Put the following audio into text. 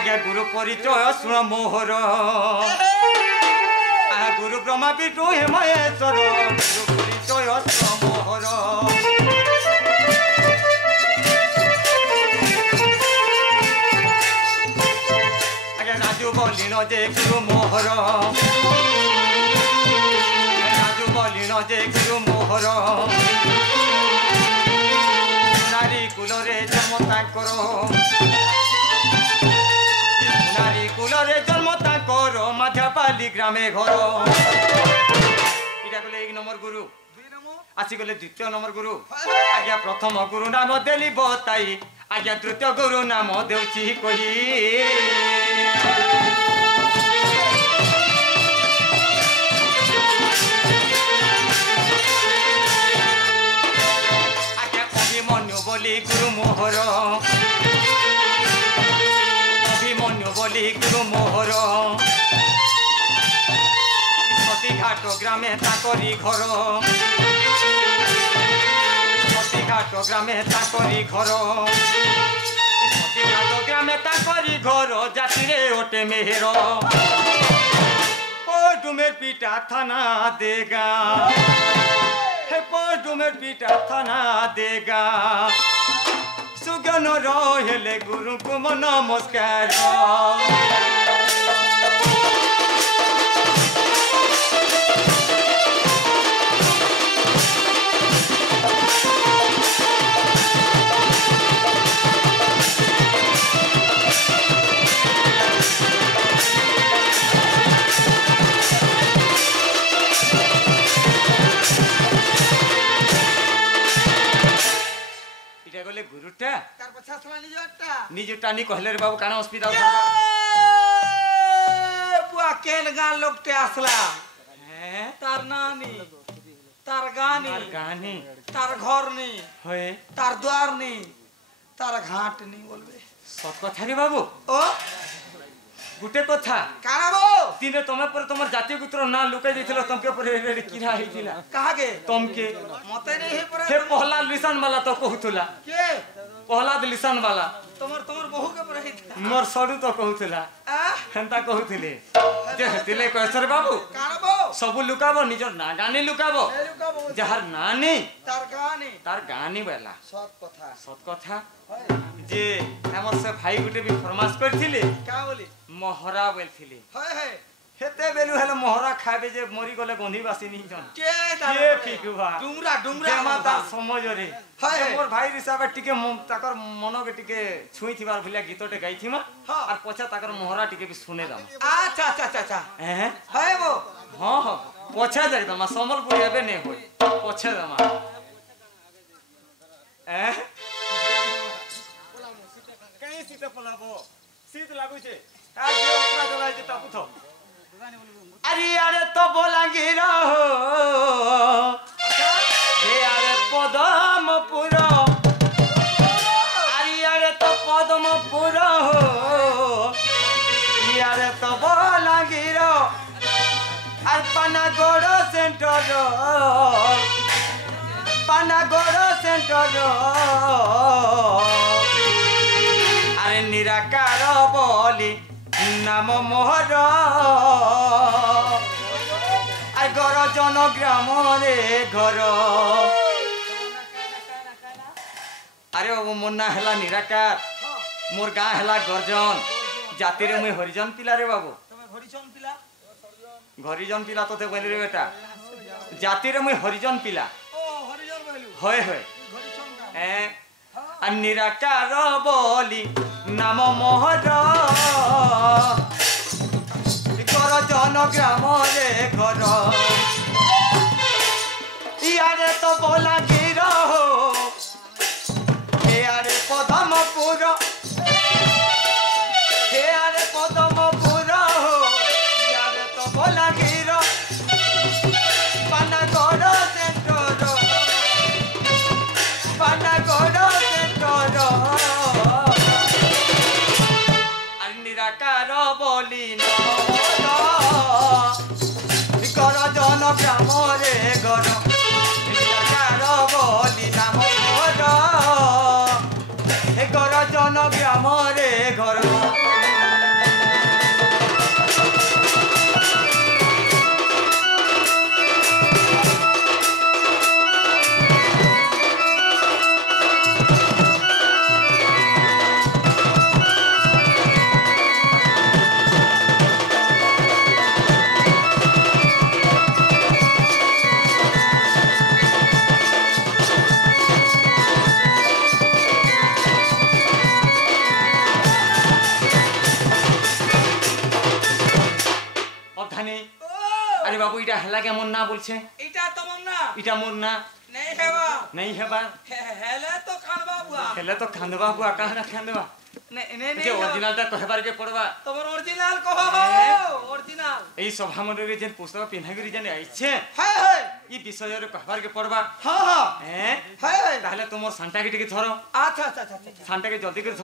आज्ञा गुरु परिचय शुण मोहर गुरु ब्रह्मा विष्णु हे महेश्वर गुरु परिचय शुण मोहर आज्ञा राजू बलिन जे गुरु मोहर राजू बलिन जे गुरु मोहर नारी कुलरे जन्म ताकर नारी कुलरे जन्म ताकर माझापाली ग्रामे घर इटा गले 1 नंबर गुरु आसी गले द्वितीय नंबर गुरु आज्ञा प्रथम गुरु नाम देली बताई आज्ञा तृतीय गुरु नाम देउची कही आज्ञा अभिमन्यु बोली गुरु मोहर अभिमन्यु बोली गुरु मोहर घाट ग्रामे ताकरी घर घाट ग्रामे ताकरी घर घाट ग्रामे ताकरी घर जाति रे ओटे मेहर ओ डुमेर पिटा थाना देगा हे पो डुमेर पिटा थाना देगा सुगन रहे गुरु को नमस्कार गुरुटा तार पछा सला निजटा नी कहले रे बाबू काना हॉस्पिटल बुआ केन गान लोकटे आसला तार नानी तार गानी तार घर नी होए तार द्वार नी तार घाट नी बोलबे सब कथा रे बाबू ओ गुटे कथा काना बो दिने तमे पर तमर जाति पुत्र ना लुकाई दिथिलो तमके पर किरा हिथिला कहा के तमके मते नहीं हे पर हे पहला लिसन वाला तो कहूतला के पहला लिसन वाला तमर बहु के पर हिथिला मोर सडू तो कहूतला हेंता कहूतले जे हतिले कहसर बाबू काना बो सब लुकाबो निजर ना गानी लुकाबो जहार नानी तार गानी बेला सत कथा जे हमर से भाई गुटे भी फरमाश करथिले का बोली मोहरा बोलथिले हाय हाय हेते बेलु हेले मोहरा खाबे जे मरी गले गंधीवासी नहीं जन के फिकुवा डुमरा माता समझ रे मोर भाई हिसाब टिके ताकर मन के टिके छुई थिबार भलिया गीतटे गाइथिमा और पछा ताकर मोहरा टिके भी सुने दम अच्छा हैं हाय वो हां पछा जाय दमा समलपुर एबे ने होय पछा दमा कहीं सीते पलाबो शीत लागु छे आ जे ओकरा दलाइ जे तापु थो अरे तो बोलांगी रहो हे अरे पदमपुर अरे तो पदमपुर हो अरे तो बोलांगी रहो और पानागढ़ सेंटर अरे निराकार बोली नाम मोहर घर जन ग्राम रे घर अरे बाबू मोर ना है निराकार मोर गाँ है गर्जन जाति रे मुई हरिजन पिला रे बाबू हरिजन पिला तो बोली रे बेटा जाति रे मुई हरिजन पिला होय होय निराकार बोली नाम मोहर घर जन ग्राम रे घर इे तो बोलांगीर हो हे पदमपुर हे पदमपुर हो इे तो बोलांगीर पानागढ़ सेंटर निराकार बोली घर जन ग्राम रे घर निराकार ইটা হেলা কেমন না বলছে এটা তোমার না ইটা মোর না নেই হেবা नहीं हेबा হেলে তো কানবা বুয়া हेले तो खांदबा बुआ कहां खांदबा নে নে নে যে অরিজিনালটা কহেবার কে পড়বা তোমার অরিজিনাল কহ অরিজিনাল এই সভা মন্ডলে যে পুস্তক পিন্ধাগিরি জানি আইছে হ্যাঁ হ্যাঁ এই বিষয়ের কহেবার কে পড়বা হ্যাঁ হ্যাঁ হ্যাঁ হ্যাঁ তাহলে তোমার সান্টাকে টিকে ধরো আচ্ছা আচ্ছা আচ্ছা সান্টাকে জলদি করে